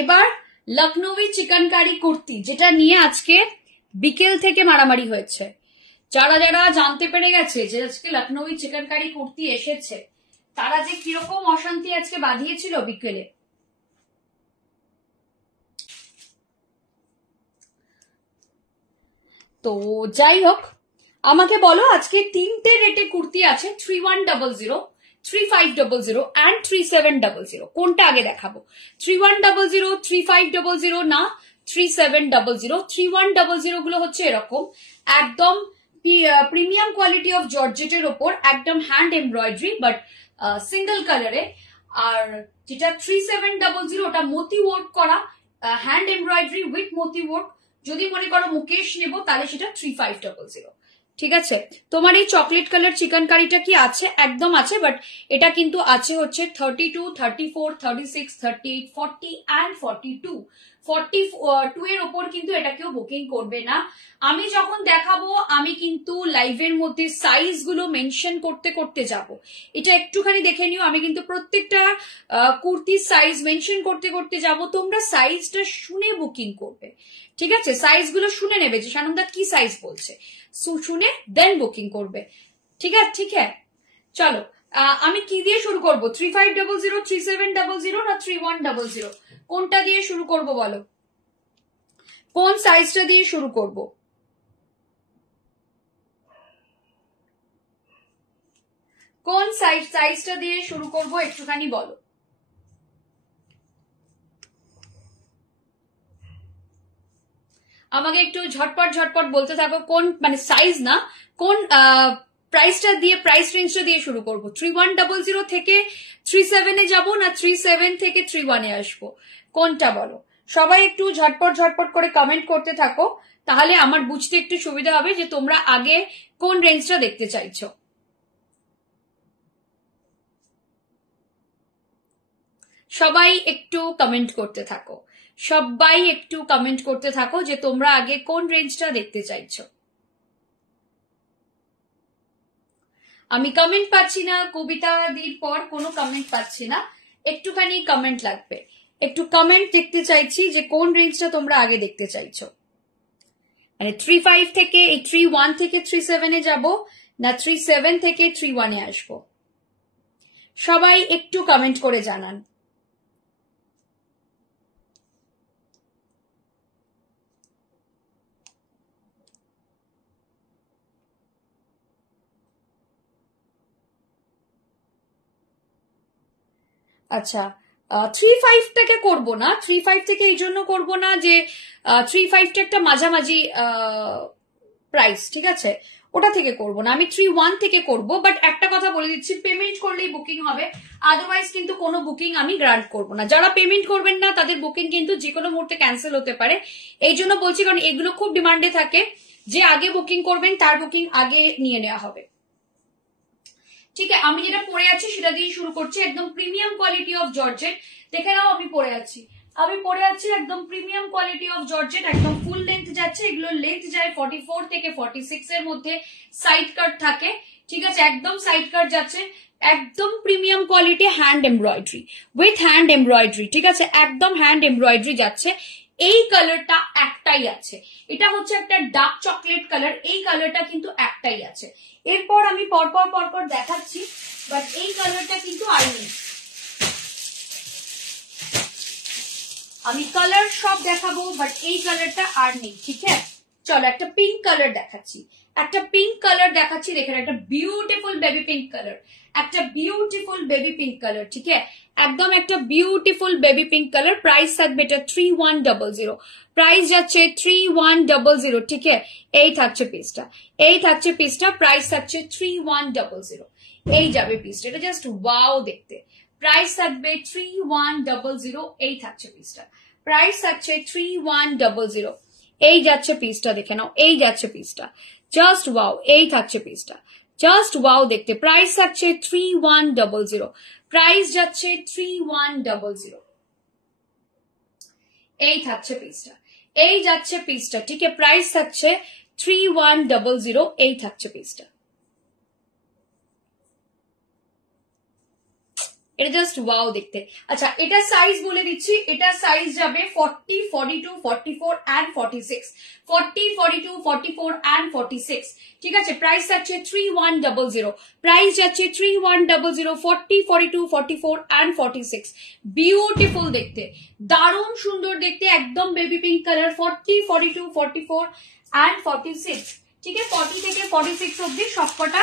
এবার লখনৌই চিকেনকারি কুর্তি, যেটা নিয়ে আজকে বিকেল থেকে মারামারি হয়েছে। যারা যারা জানতে পেরে গেছে যে আজকে লখনৌই চিকেনকারি কুর্তি এসেছে, তারা যে কিরকম অশান্তি আজকে বাঁধিয়েছিল বিকেলে। তো যাই হোক, আমাকে বলো আজকে তিনটে রেটে কুর্তি আছে, 3100, 3500 and 3700। কোনটা আগে দেখাবো? 3100, 3500 না 3700? 3100 গুলো হচ্ছে এরকম, একদম প্রিমিয়াম কোয়ালিটি অফ জর্জেটের ওপর, একদম হ্যান্ড এমব্রয়ডারি বাট সিঙ্গেল কালারে। আর যেটা 3700 ওটা মতি ওয়ার্ক করা, hand embroidery with Moti work. যদি মনে করো মুকেশ নেবো তাহলে সেটা 3500। ঠিক আছে, তোমার এই চকলেট কালার চিকেন কারিটা কি আছে? একদম আছে, বাট এটা কিন্তু আছে হচ্ছে 32, 34, 36, 38, 40 and 42। 42 এর ওপর কিন্তু এটা কেউ বুকিং করবে না। আমি যখন দেখাবো আমি কিন্তু লাইভের মধ্যে সাইজ গুলো মেনশন করতে করতে যাব, এটা একটুখানি দেখে নিও। আমি কিন্তু প্রত্যেকটা কুর্তির সাইজ মেনশন করতে করতে যাব, তোমরা সাইজটা শুনে বুকিং করবে। ঠিক আছে, সাইজ গুলো শুনে নেবে যে সানন্দা কি সাইজ বলছে, শুনে দেন বুকিং করবে। ঠিক আছে, ঠিক আছে, চলো আমি কি দিয়ে শুরু করবো? 3500, 3700 না 3100? কোনটা দিয়ে শুরু করব বলো? কোন সাইজটা দিয়ে শুরু করব? কোন সাইজটা দিয়ে শুরু করব একটুখানি বলো। আমাকে একটু ঝটপট বলতে থাকো, কোন মানে সাইজ না, কোন প্রাইসটা দিয়ে, প্রাইস রেঞ্জটা দিয়ে শুরু করবো। 3100 থেকে 37 এ যাবো না 37 থেকে 31 এ আসবো? কোনটা বলো? সবাই একটু ঝটপট করে কমেন্ট করতে থাকো, তাহলে আমার বুঝতে একটু সুবিধা হবে যে তোমরা আগে কোন রেঞ্জটা দেখতে চাইছো। সবাই একটু কমেন্ট করতে থাকো, সবাই একটু কমেন্ট করতে থাকো যে তোমরা আগে কোন রেঞ্জটা দেখতে চাইছো। আমি কমেন্ট পাচ্ছি না, কবিতা দির পর কোনো কমেন্ট পাচ্ছি না, একটুখানি কমেন্ট লাগবে। একটু কমেন্ট দেখতে চাইছি যে কোন রেঞ্জটা তোমরা আগে দেখতে চাইছো, মানে 35 থেকে 31 থেকে 37 এ যাবো না 37 থেকে 31 এ আসবো? সবাই একটু কমেন্ট করে জানান। আচ্ছা, 35 থেকে করবো না, 35 থেকে এই জন্য করবো না যে 35টা একটা মাঝামাঝি প্রাইস, ঠিক আছে, ওটা থেকে করবো না, আমি 31 থেকে করবো। বাট একটা কথা বলে দিচ্ছি, পেমেন্ট করলেই বুকিং হবে, আদারওয়াইজ কিন্তু কোনো বুকিং আমি গ্রান্ট করবো না। যারা পেমেন্ট করবেন না তাদের বুকিং কিন্তু যে কোনো মুহূর্তে ক্যান্সেল হতে পারে, এই জন্য বলছি, কারণ এগুলো খুব ডিমান্ডে থাকে, যে আগে বুকিং করবেন তার বুকিং আগে নিয়ে নেওয়া হবে। ঠিক আছে, আমি যেটা পরে আছি সেটা দিয়ে শুরু করছি, একদম প্রিমিয়াম কোয়ালিটি অফ জর্জেট। দেখে নাও আমি পরে আছি, একদম প্রিমিয়াম কোয়ালিটি অফ জর্জেট, একদম ফুল লেন্থ যাচ্ছে। এগুলোর লেন্থ যায় 44 থেকে 46 এর মধ্যে, সাইড কাট থাকে। ঠিক আছে, একদম সাইড কাট যাচ্ছে, একদম premium quality, hand embroidery with hand embroidery. ঠিক আছে, একদম হ্যান্ড এমব্রয়ডারি যাচ্ছে। এই কালারটা একটাই আছে, এটা হচ্ছে একটা ডার্ক চকলেট কালার, এই কালারটা কিন্তু একটাই আছে। এরপর আমি পরপর দেখাচ্ছি, বাট এই কালারটা কিন্তু আর নেই। আমি কালার সব দেখাবো, বাট এই কালারটা আর নেই। ঠিক আছে, চলো একটা পিঙ্ক কালার দেখাচ্ছি, দেখেন, একটা বিউটিফুল বেবি পিঙ্ক কালার, ঠিক আছে, একদম একটা beautiful baby pink colour. Price থাকবে এটা 3100, প্রাইস যাচ্ছে 3100। ঠিক আছে, এই থাকছে পিসটা, প্রাইস থাকছে 3100, এই যাবে পিসটা, এটা জাস্ট ওয়াও দেখতে। প্রাইস থাকবে 3100, এই থাকছে পিসটা, প্রাইস থাকছে 3100, এই যাচ্ছে পিসটা, দেখে নাও, এই যাচ্ছে পিসটা, জাস্ট ওয়াও, এই থাকছে পিসটা, জাস্ট ওয়াও দেখতে। প্রাইস থাকছে 3100, প্রাইস যাচ্ছে 3100, এই থাকছে পিসটা, এই যাচ্ছে পিসটা। ঠিক আছে, প্রাইস থাকছে 3100, এই থাকছে পিসটা, এটা জাস্ট ওয়াও দেখতে। আচ্ছা এটা সাইজ বলে দিচ্ছি, এটা সাইজ যাবে 40, 42, 44 and 46, 40, 42, 44 and 46। ঠিক আছে, প্রাইস যাচ্ছে 3100, প্রাইস যাচ্ছে 3100, 40, 42, 44 and 46। বিউটিফুল দেখতে, দারুণ সুন্দর দেখতে, একদম বেবি পিঙ্ক কালার, 40, 42, 44 and 46। ঠিক আছে, 40 থেকে 46 অব্দি সবকটা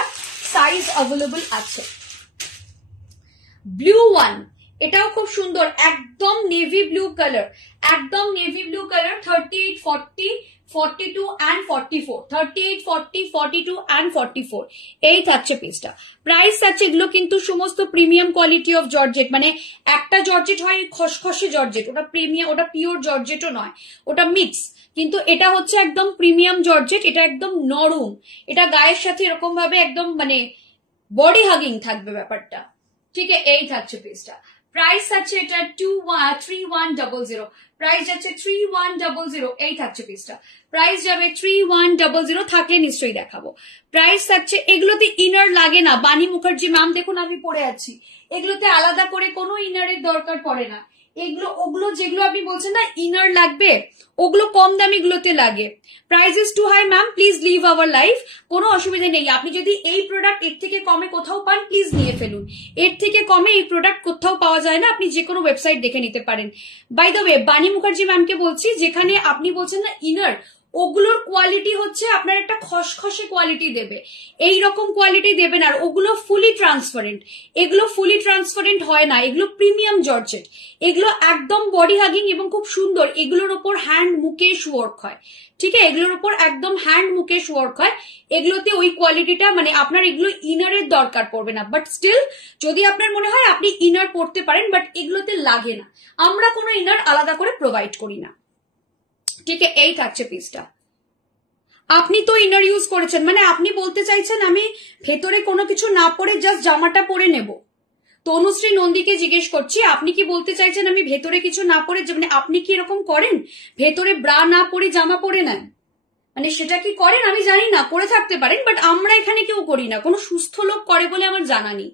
সাইজ অ্যাভেলেবল আছে। ব্লু ওয়ান, এটাও খুব সুন্দর, একদম নেভি ব্লু কালার, একদম navy blue colour, 38, 40, 42 and 44, 38, 40, 42 and 44। এই থাকছে পিসটা। প্রাইস থাকছে, এগুলো কিন্তু সমস্ত প্রিমিয়াম কোয়ালিটি অফ জর্জেট, মানে একটা জর্জেট হয় খসখসে জর্জেট, ওটা প্রিমিয়াম, ওটা পিওর জর্জেটও নয়, ওটা মিক্স, কিন্তু এটা হচ্ছে একদম প্রিমিয়াম জর্জেট, এটা একদম নরম, এটা গায়ের সাথে এরকম ভাবে একদম মানে বডি হাগিং থাকবে ব্যাপারটা। ঠিক আছে, এই থাকছে পিসটা। প্রাইস আছে এটা 3100, প্রাইস যাচ্ছে 3100। এই থাকছে পিসটা, প্রাইস যাবে 3100, থাকলে নিশ্চয়ই দেখাবো। প্রাইস থাকছে, এগুলোতে ইনার লাগে না। বাণী মুখার্জি ম্যাম দেখুন আমি পরে আছি, এগুলোতে আলাদা করে কোনো ইনারের দরকার পড়ে না। এগুলো ওগুলো যেগুলো আপনি বলছেন না ইনার লাগবে, ওগুলো কম দামি গুলোতে লাগে। Price is too high ma'am, please live our life, কোনো অসুবিধা নেই। আপনি যদি এই প্রোডাক্ট এর থেকে কমে কোথাও পান প্লিজ নিয়ে ফেলুন, এর থেকে কমে এই প্রোডাক্ট কোথাও পাওয়া যায় না, আপনি যে কোনো ওয়েবসাইট দেখে নিতে পারেন। বাই দ্য ওয়ে বাণী মুখার্জি ম্যামকে বলছি, যেখানে আপনি বলছেন না ইনার, ওগুলোর কোয়ালিটি হচ্ছে আপনার একটা খসখসে কোয়ালিটি দেবে, এই রকম কোয়ালিটি দেবেন, আর ওগুলো ফুলি ট্রান্সপারেন্ট, এগুলো ফুলি ট্রান্সপারেন্ট হয় না, এগুলো প্রিমিয়াম জর্জেট, এগুলো একদম বডি হাগিং এবং খুব সুন্দর, এগুলোর ওপর হ্যান্ড মুকেশ ওয়ার্ক হয়। ঠিক আছে, এগুলোর উপর একদম হ্যান্ড মুকেশ ওয়ার্ক হয়, এগুলোতে ওই কোয়ালিটিটা মানে আপনার এগুলো ইনারের দরকার পড়বে না, বাট স্টিল যদি আপনার মনে হয় আপনি ইনার পড়তে পারেন, বাট এগুলোতে লাগে না, আমরা কোনো ইনার আলাদা করে প্রোভাইড করি না। ঠিক আছে, এই থাকছে পিসটা। আপনি তো ইনার ইউজ করেছেন, মানে আপনি বলতে চাইছেন আমি ভেতরে কোনো কিছু না পরে জাস্ট জামাটা পরে নেব? তনুশ্রী নন্দীকে জিজ্ঞেস করছি, আপনি কি বলতে চাইছেন আমি ভেতরে কিছু না পরে, মানে আপনি কি এরকম করেন ভেতরে ব্রা না পরে জামা পরে নেন? মানে সেটা কি করেন আমি জানি না, করে থাকতে পারেন, বাট আমরা এখানে কেউ করি না, কোনো সুস্থ লোক করে বলে আমার জানা নেই।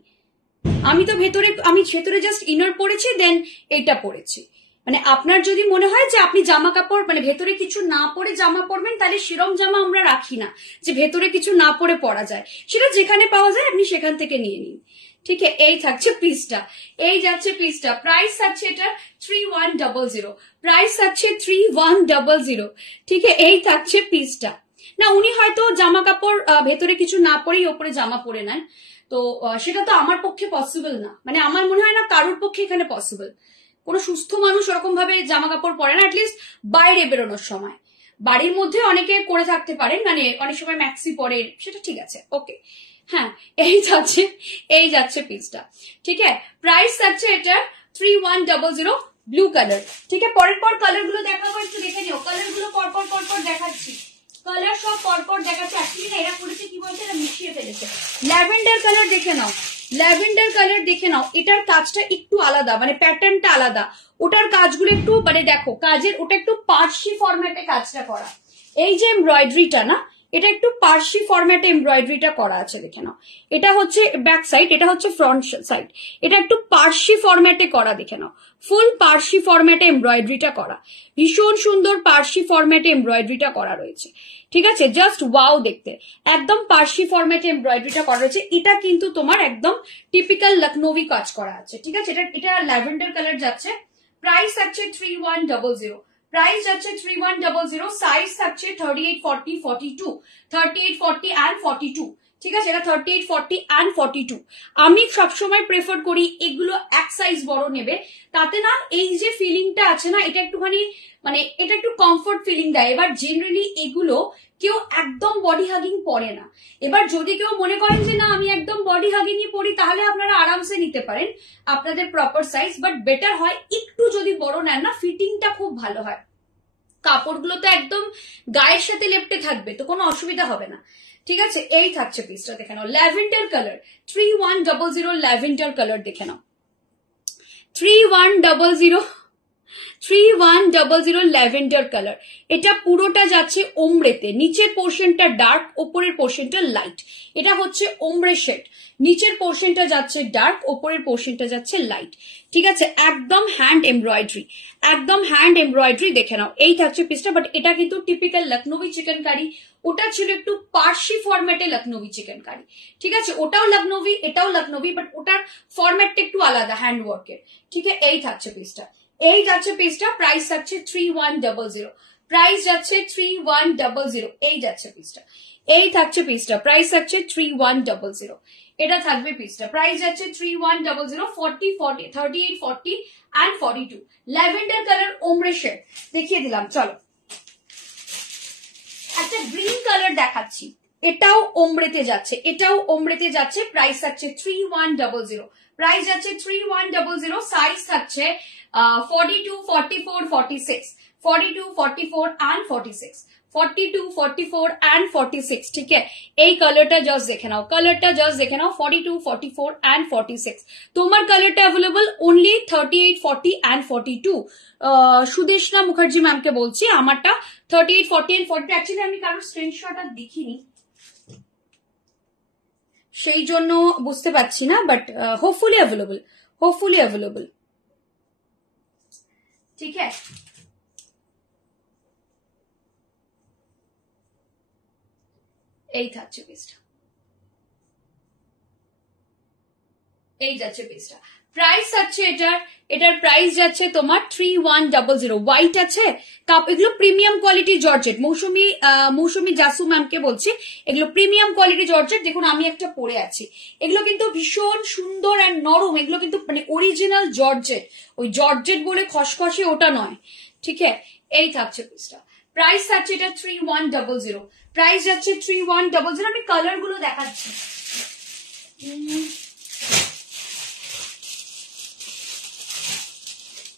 আমি ভেতরে জাস্ট ইনার পরেছি, দেন এটা পরেছি। মানে আপনার যদি মনে হয় যে আপনি জামা কাপড় মানে ভেতরে কিছু না পরে জামা পরবেন, তাহলে সেরম জামা আমরা রাখি না যে ভেতরে কিছু না পরে পরা যায়, সেটা যেখানে পাওয়া যায় আপনি সেখান থেকে নিয়ে নিন। ঠিক আছে, এই থাকছে পিসটা, এই যাচ্ছে পিসটা। প্রাইস থাকছে এটা 3100, প্রাইস থাকছে 3100। ঠিক আছে, এই থাকছে পিসটা। না উনি হয়তো জামা কাপড় ভেতরে কিছু না পরেই ওপরে জামা পরে নেন, তো সেটা তো আমার পক্ষে পসিবল না, মানে আমার মনে হয় না কারোর পক্ষে এখানে পসিবল। কোনো সুস্থ মানুষ ওরকম ভাবে জামা কাপড় পরে না, অ্যাটলিস্ট বাইরে বেরোনোর সময়। বাড়ির মধ্যে অনেকে করে থাকতে পারেন, মানে অনেক সময় ম্যাক্সি পরে, সেটা ঠিক আছে, ওকে। হ্যাঁ, এই যাচ্ছে পিসটা। ঠিক আছে, প্রাইস থাকছে এটা 3100, ব্লু কালার। ঠিক আছে, পরের পর কালার গুলো দেখাবো, একটু দেখে নিও। কালার গুলো পরপর দেখাচ্ছি, কালার সব পরপর দেখাচ্ছি। অ্যাকচুয়ালি না এরা করেছে কি বলছে, এটা মিশিয়ে ফেলেছে। ল্যাভেন্ডার কালার দেখে নাও, ল্যাভেন্ডার কালার দেখে নাও, এটার কাজটা একটু আলাদা, মানে প্যাটার্নটা আলাদা, ওটার কাজগুলো একটু মানে দেখো কাজের, ওটা একটু পার্সি ফরম্যাটে কাজটা করা। এই যে এমব্রয়ডারিটা না, এটা একটু পার্সি ফরম্যাটে এমব্রয়ডারিটা করা আছে, দেখে নাও। এটা হচ্ছে ব্যাক সাইড, এটা হচ্ছে ফ্রন্ট সাইড, এটা একটু পার্সি ফরম্যাটে করা, দেখে নাও। ফুল পার্সি ফরম্যাটে এমব্রয়ডারিটা করা, ভীষণ সুন্দর পার্সি ফরম্যাটে এমব্রয়ডারিটা করা রয়েছে। ঠিক আছে, জাস্ট ওয়াও দেখতে, একদম পার্সি ফরম্যাটে এমব্রয়ডারিটা করা রয়েছে। এটা কিন্তু তোমার একদম টিপিক্যাল লখনৌই কাজ করা আছে। ঠিক আছে, এটা ল্যাভেন্ডার কালার যাচ্ছে। প্রাইস থাকছে 3100, প্রাইস যাচ্ছে 3100। সাইজ থাকছে 38, 40, 42, 38, 40 and 42। ঠিক আছে, এটা 38, 40 and 42। আমি সবসময় প্রেফার করি এগুলো এক সাইজ বড় নেবে, তাতে না এই যে ফিলিংটা আছে না, এটা একটুখানি মানে এটা একটু কমফোর্ট ফিলিং দেয়। এবার জেনারেলি এগুলো কেউ একদম বডি হাগিং পরে না। এবার যদি কেউ মনে করেন যে না আমি একদম বডি হাগিংই পরি, তাহলে আপনারা আরামসে নিতে পারেন আপনাদের প্রপার সাইজ, বাট বেটার হয় একটু যদি বড় নেন না, ফিটিংটা খুব ভালো হয়, কাপড়গুলো তো একদম গায়ের সাথে লেপটে থাকবে, তো কোনো অসুবিধা হবে না। ঠিক আছে, এই থাকছে পিসটা, দেখে নাও। ল্যাভেন্ডার কালার 3100, ল্যাভেন্ডার কালার দেখে নাও। 3100, 3100 ল্যাভেন্ডার কালার। এটা পুরোটা যাচ্ছে ওমব্রেতে, নিচের পোর্শনটা ডার্ক, ওপরের পোর্শনটা লাইট। এটা হচ্ছে ওমব্রে শেড, নিচের পোর্শনটা যাচ্ছে ডার্ক, ওপরের পোর্শনটা যাচ্ছে লাইট। ঠিক আছে, একদম হ্যান্ড এমব্রয়ডারি, একদম হ্যান্ড এমব্রয়ডারি। দেখে নাও, এই থাকছে পিসটা। বাট এটা কিন্তু টিপিক্যাল লখনৌই চিকেন কারি, ওটা ছিল একটু পার্সি ফরম্যাটে লখনৌই চিকেন কারি। ঠিক আছে, ওটাও লখনৌই, এটাও লখনৌই, বাট ওটার ফরম্যাটটা একটু আলাদা হ্যান্ড ওয়ার্কের। ঠিক আছে, এই থাকছে পিসটা, এই যাচ্ছে পিসটা। প্রাইস যাচ্ছে 3100, প্রাইস যাচ্ছে 3100। এই যাচ্ছে পিসটা, এই থাকছে পিসটা, প্রাইস যাচ্ছে 3100। এটা থাকবে পিসটা, প্রাইস যাচ্ছে 3100। 40, 40, 38, 40 and 42 lavender colour ombre shade দেখিয়ে দিলাম। চলো একটা গ্রিন কালার দেখাচ্ছি, এটাও ওমব্রেতে যাচ্ছে, এটাও ওমব্রেতে যাচ্ছে। প্রাইস থাকছে 3100, প্রাইস যাচ্ছে 3100। সাইজ থাকছে 42, 44, 46, 42, 44 and 46, 42, 44 and 46। ঠিক আছে, এই কালারটা জাস্ট দেখে নাও, কালারটা জাস্ট দেখে নাও। 42, 44 and 46। তোমার কালারটা available only 38, 40 and 42। Sudeshna Mukherjee ম্যামকে বলছি, আমারটা 38, 40 and 42। অ্যাকচুয়ালি আমি কারোর স্ক্রিনশট আর দেখিনি, সেই জন্য বুঝতে পারছি না, but hopefully available, hopefully available. ঠিক আছে, এই থাকছে পিসটা, এই যাচ্ছে পিসটা। প্রাইস আছে এটার, এটার প্রাইস যাচ্ছে তোমার 3100। হোয়াইট আছে, এগুলো প্রিমিয়াম কোয়ালিটি জর্জেট। মৌসুমি জাসু ম্যামকে বলছি, এগুলো প্রিমিয়াম কোয়ালিটি জর্জেট। দেখুন আমি একটা পরে আছি, এগুলো কিন্তু ভীষণ সুন্দর আর নরম, এগুলো কিন্তু মানে অরিজিনাল জর্জেট, ওই জর্জেট বলে খসখসে ওটা নয়। ঠিক আছে, এই থাকছে পিসটা, প্রাইস থাকছে এটা 3100, প্রাইস যাচ্ছে 3100। আমি কালার গুলো দেখাচ্ছি,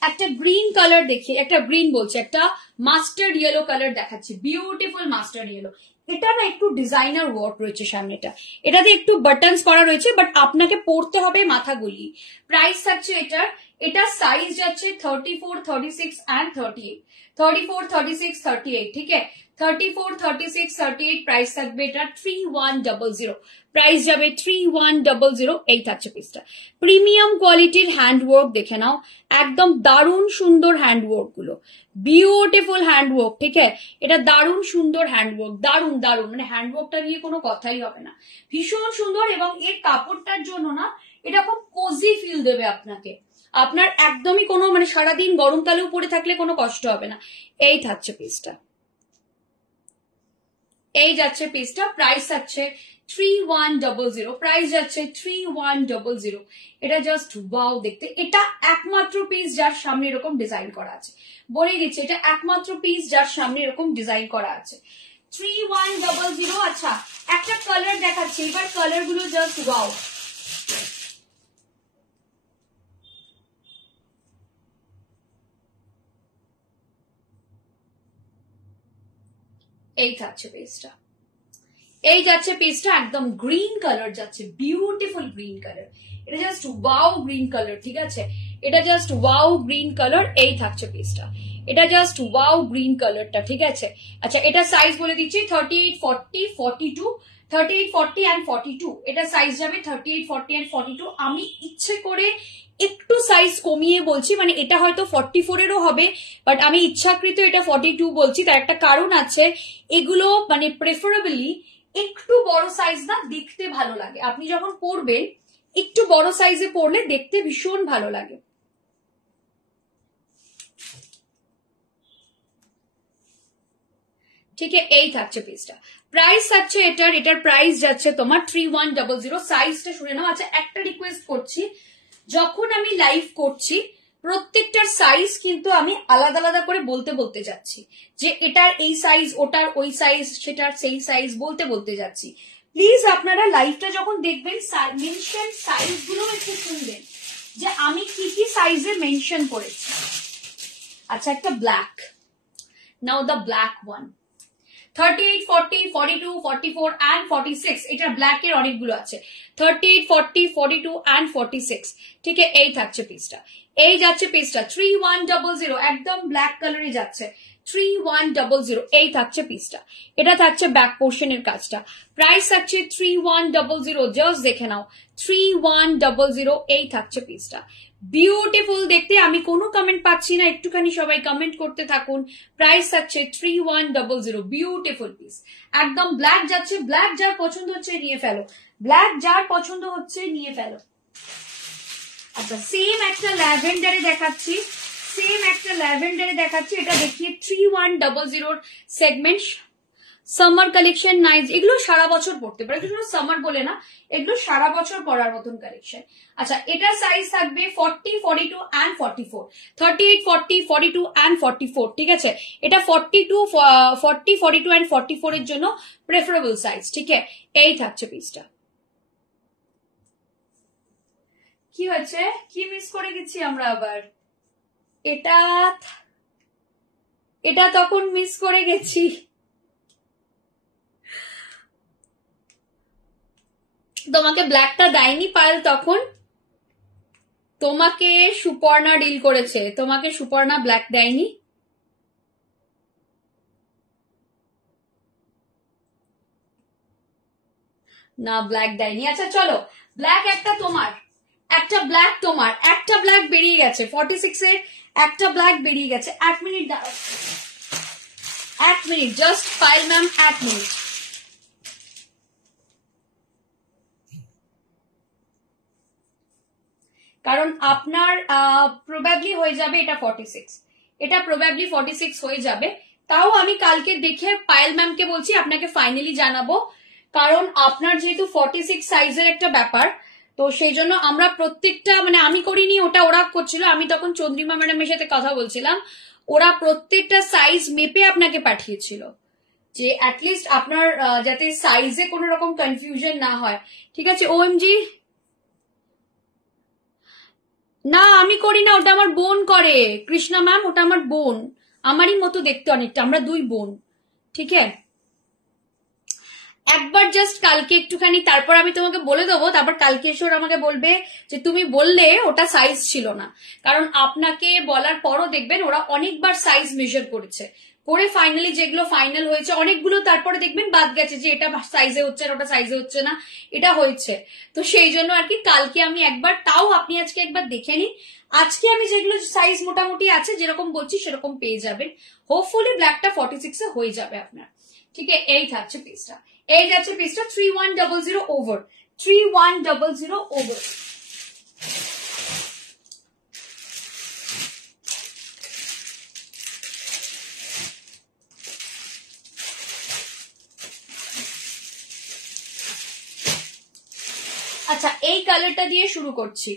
একটা গ্রিন কালার দেখি, একটা গ্রিন বলছে, একটা মাস্টার্ড ইয়েলো কালার দেখাচ্ছি, বিউটিফুল মাস্টার্ড ইয়েলো। এটা না একটু ডিজাইনার ওয়ার্ক রয়েছে সামনেটা, এটাতে একটু বাটনস করা রয়েছে, বাট আপনাকে পরতে হবে মাথা গুলিয়ে। প্রাইস থাকছে এটার, এটা সাইজ যাচ্ছে 34, 36 and 38, 34, 36, 38। ঠিক আছে, 34, 36, 38। প্রাইস থাকবে এটা 3100, প্রাইস যাবে 3100। এই থাকছে পিসটা, প্রিমিয়াম কোয়ালিটির হ্যান্ডওয়ার্ক দেখে নাও, একদম দারুণ সুন্দর হ্যান্ডওয়ার্ক গুলো, বিউটিফুল হ্যান্ডওয়ার্ক। ঠিক আছে, এটা দারুণ সুন্দর হ্যান্ডওয়ার্ক, দারুণ দারুণ, মানে হ্যান্ডওয়ার্কটা নিয়ে কোনো কথাই হবে না, ভীষণ সুন্দর। এবং এর কাপড়টার জন্য না এটা খুব কোজি ফিল দেবে আপনাকে, আপনার একদমই কোনো মানে সারাদিন গরমকালেও পরে থাকলে কোনো কষ্ট হবে না। এই থাকছে পিসটা, এই যাচ্ছে পিসটা। প্রাইস আছে 3100, প্রাইস যাচ্ছে 3100। এটা জাস্ট ওয়াও দেখতে, এটা একমাত্র পিস যার সামনে এরকম ডিজাইন করা আছে, বলেই দিচ্ছি এটা একমাত্র পিস যার সামনে এরকম ডিজাইন করা আছে। 3100। আচ্ছা একটা কালার দেখাচ্ছি এবার, কালার গুলো জাস্ট ওয়াও। এই থাকছে পিসটা, এই যাচ্ছে পিসটা, একদম গ্রিন কালার যাচ্ছে, বিউটিফুল গ্রিন কালার, এটা জাস্ট ওয়াও গ্রিন কালার। ঠিক আছে, এটা জাস্ট ওয়াও গ্রিন কালার। এই থাকছে পিসটা, এটা জাস্ট ওয়াও গ্রিন কালারটা। ঠিক আছে, আচ্ছা এটা সাইজ বলে দিচ্ছি 38, 40, 42, 38, 40 and 42। এটা সাইজ যাবে 38, 40 and 42। আমি ইচ্ছে করে একটু সাইজ কমিয়ে বলছি, মানে এটা হয়তো 44 এরও হবে, বাট আমি ইচ্ছাকৃত এটা 42 বলছি, তার একটা কারণ আছে। এগুলো মানে প্রেফারেবলি একটু বড় সাইজ না, দেখতে ভালো লাগে, আপনি যখন পরবেন একটু বড় সাইজে পরলে দেখতে ভীষণ ভালো লাগে। ঠিক আছে, এই থাকছে পিসটা, প্রাইস থাকছে এটার, এটার প্রাইস যাচ্ছে তোমার 3100। সাইজটা শুনে নাও। আচ্ছা একটা রিকোয়েস্ট করছি, যখন আমি লাইভ করছি প্রত্যেকটার সাইজ কিন্তু আমি আলাদা আলাদা করে বলতে বলতে যাচ্ছি, যে এটার এই সাইজ, ওটার ওই সাইজ, সেটার সেই সাইজ বলতে বলতে যাচ্ছি। প্লিজ আপনারা লাইভটা যখন দেখবেন মেনশন সাইজ গুলো একটু শুনবেন, যে আমি কি কি সাইজে মেনশন করেছি। আচ্ছা একটা black, now the black one, 38, 40, 42, 44 and 46 এটা ব্ল্যাক এর অনেকগুলো আছে 38, 40, 42 and 46 ঠিক আছে এই থাকছে পিসটা এই যাচ্ছে পিসটা 3100 একদম ব্ল্যাক কালারে যাচ্ছে 3100 এই থাকছে পিসটা এটা থাকছে ব্যাক পোর্শনের কাজটা প্রাইস থাকছে 3100 জাস্ট দেখে নাও 3100 এই থাকছে পিসটা বিউটিফুল দেখতে আমি কোনো কমেন্ট পাচ্ছি না একটুখানি সবাই কমেন্ট করতে থাকুন প্রাইস থাকছে 3100 বিউটিফুল পিস একদম ব্ল্যাক যাচ্ছে ব্ল্যাক যার পছন্দ হচ্ছে নিয়ে ফেলো ব্ল্যাক যার পছন্দ হচ্ছে নিয়ে ফেলো আচ্ছা সেম একটা ল্যাভেন্ডারে দেখাচ্ছি এটা দেখিয়ে 3100 সেগমেন্ট সামার কালেকশন নাইস এগুলো সারা বছর পড়তে পারে এগুলো সামার বলে না এগুলো সারা বছর পরার মতন কালেকশন আচ্ছা এটা সাইজ থাকবে 40, 42 and 44 38, 40, 42 and 44 ঠিক আছে এটা 40, 42 and 44 এর জন্য প্রেফারেবল সাইজ ঠিক আছে এই থাকছে পিসটা কি হচ্ছে কি মিস করে গেছি আমরা আবার এটা তখন মিস করে গেছি তোমাকে ব্ল্যাকটা দেয়নি পায়েল তখন তোমাকে সুপর্ণা ডিল করেছে তোমাকে সুপর্ণা ব্ল্যাক দেয়নি না ব্ল্যাক দেয়নি আচ্ছা চলো ব্ল্যাক একটা তোমার একটা ব্ল্যাক তোমার একটা ব্ল্যাক বেরিয়ে গেছে 46 এর একটা ব্ল্যাক বেরিয়ে গেছে 1 মিনিট দাঁড়াও 1 minute just Payel ma'am 1 minute কারণ আপনার প্রবাবলি হয়ে যাবে এটা 46 এটা প্রবাবলি 46 হয়ে যাবে তাও আমি কালকে দেখে পায়েল ম্যামকে বলছি আপনাকে ফাইনালি জানাবো কারণ আপনার যেহেতু 46 সাইজের একটা ব্যাপার তো সেই জন্য আমরা প্রত্যেকটা মানে আমি করিনি ওটা ওরা করছিল আমি তখন চন্দ্রিমা ম্যাডামের সাথে কথা বলছিলাম ওরা প্রত্যেকটা সাইজ মেপে আপনাকে পাঠিয়েছিল যে অ্যাটলিস্ট আপনার যাতে সাইজে কোনো রকম কনফিউশন না হয় ঠিক আছে ওএমজি না আমি করি না ওটা আমার বোন করে কৃষ্ণা ম্যাম ওটা আমার বোন আমারই মতো দেখতে অনেকটা আমরা দুই বোন ঠিক আছে একবার জাস্ট কালকে একটুখানি তারপর আমি তোমাকে বলে দেবো তারপর কালকে এসে ওরা আমাকে বলবে যে তুমি বললে ওটা সাইজ ছিল না কারণ আপনাকে বলার পরও দেখবেন ওরা অনেকবার সাইজ মেজার করেছে করে ফাইনালি যেগুলো ফাইনাল হয়েছে অনেকগুলো তারপরে দেখবেন বাদ গেছে যে এটা সাইজে হচ্ছে না ওটা সাইজে হচ্ছে না এটা হয়েছে তো সেই জন্য আর কি কালকে আমি একবার তাও আপনি আজকে একবার দেখে নিন আজকে আমি যেগুলো সাইজ মোটামুটি আছে যেরকম বলছি সেরকম পেয়ে যাবেন হোপফুলি ব্ল্যাকটা 46 এ হয়ে যাবে আপনার ঠিক আছে এই থাকছে পিসটা এই যাচ্ছে পিসটা 3100 ওভার 3100 ওভার আচ্ছা এই কালারটা দিয়ে শুরু করছি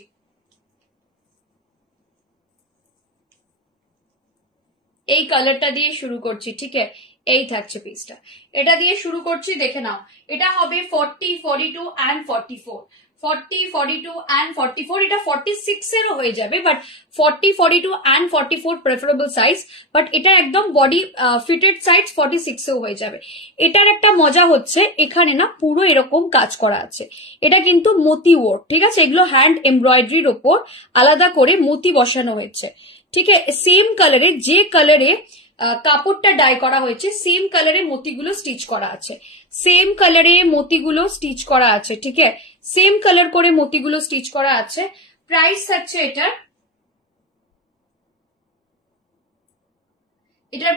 এই কালারটা দিয়ে শুরু করছি ঠিক আছে এই থাকছে পিসটা এটা দিয়ে শুরু করছি দেখে নাও এটা হবে 40, 42 and 44 40, 42 and 44 এটা 46 এরও হয়ে যাবে but 40, 42 and 44 preferable size but এটা একদম বডি ফিটেড সাইজ 46 এও হয়ে যাবে এটার একটা মজা হচ্ছে এখানে না পুরো এরকম কাজ করা আছে এটা কিন্তু মতি ওয়ার্ক ঠিক আছে এগুলো হ্যান্ড এমব্রয়ডারির ওপর আলাদা করে মতি বসানো হয়েছে ঠিক আছে সেম কালারে যে কালারে কাপড়টা ডাই করা হয়েছে সেম কালারে মতিগুলো স্টিচ করা আছে সেম কালারে মতিগুলো স্টিচ করা আছে ঠিক আছে সেম কালার করে মতিগুলো স্টিচ করা আছে প্রাইস থাকছে এটার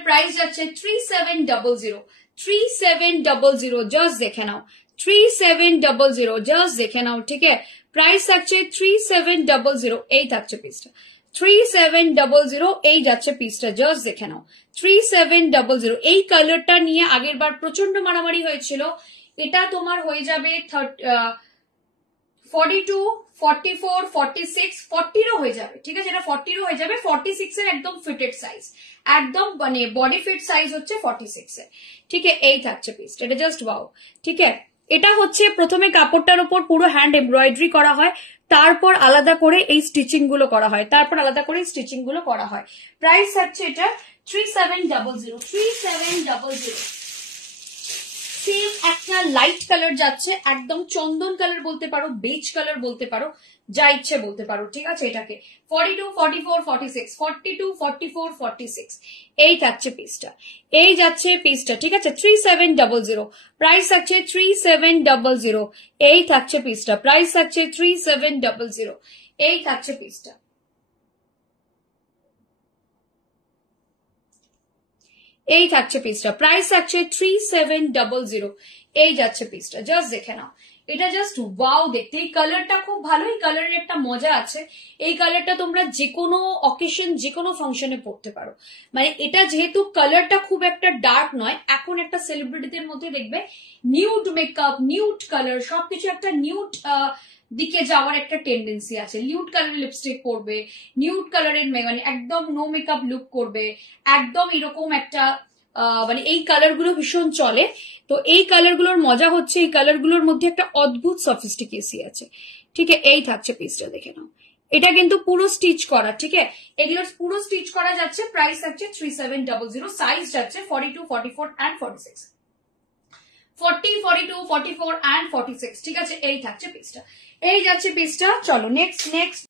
প্রাইস যাচ্ছে 3700 3700 জাস্ট দেখে নাও 3700 জাস্ট দেখে নাও ঠিক আছে প্রাইস থাকছে 3700 এই থাকছে পিসটা 3700 এই যাচ্ছে পিসটা জাস্ট দেখে নাও 3700 এই কালারটা নিয়ে আগের বার প্রচন্ড মারামারি হয়েছিল এটা তোমার হয়ে যাবে 42, 44, 46, 40 হয়ে যাবে ঠিক আছে এটা 40 হয়ে যাবে 46 এর একদম ফিটেড সাইজ একদম মানে বডি ফিট সাইজ হচ্ছে 46 এর ঠিক আছে এই থাকছে পিসটা এটা জাস্ট ওয়াও ঠিক আছে এটা হচ্ছে প্রথমে কাপড়টার উপর পুরো হ্যান্ড এমব্রয়ডারি করা হয় তারপর আলাদা করে এই স্টিচিং গুলো করা হয় প্রাইস থাকছে এটা 3700 3700 সেম একটা লাইট কালার যাচ্ছে, একদম চন্দন কালার বলতে পারো, বেজ কালার বলতে পারো, যা ইচ্ছে বলতে পারো, ঠিক আছে। এটাকে 42, 44, 46, 42, 44, 46 এই থাকছে পিসটা, এই যাচ্ছে পিসটা, ঠিক আছে। 3700 প্রাইস থাকছে 3700, এই থাকছে পিসটা, প্রাইস থাকছে 3700, এই থাকছে পিসটা, এই থাকছে পিসটা, প্রাইস থাকছে 3700, এই যাচ্ছে পিসটা। জাস্ট দেখে নাও, এটা জাস্ট ওয়াও দেখতে। এই কালারটা খুব ভালো, এই কালারের একটা মজা আছে। এই কালারটা তোমরা যে কোনো অকেশন, যে কোনো ফাংশনে পড়তে পারো। মানে এটা যেহেতু কালারটা খুব একটা ডার্ক নয়, এখন একটা সেলিব্রিটিদের মধ্যে দেখবে নিউড মেকআপ, নিউড কালার, সবকিছু একটা নিউড দিকে যাওয়ার একটা টেন্ডেন্সি আছে। নিউড কালারের লিপস্টিক পরবে, নিউড কালারের মানে একদম নো মেকআপ লুক করবে, একদম এরকম একটা মানে এই কালার গুলো ভীষণ চলে। তো এই কালার গুলোর মজা হচ্ছে এই কালার গুলোর মধ্যে একটা অদ্ভুত সফিস্টিকেসি আছে, ঠিক আছে। এই থাকছে পিসটা, দেখে নাও। এটা কিন্তু পুরো স্টিচ করা, ঠিক আছে, এগুলোর পুরো স্টিচ করা যাচ্ছে। প্রাইস থাকছে 3700, সাইজ যাচ্ছে 42, 44 and 46, 40, 42, 44 and 46, ঠিক আছে। এই থাকছে পিসটা, এই যাচ্ছে পিসটা। চলো নেক্সট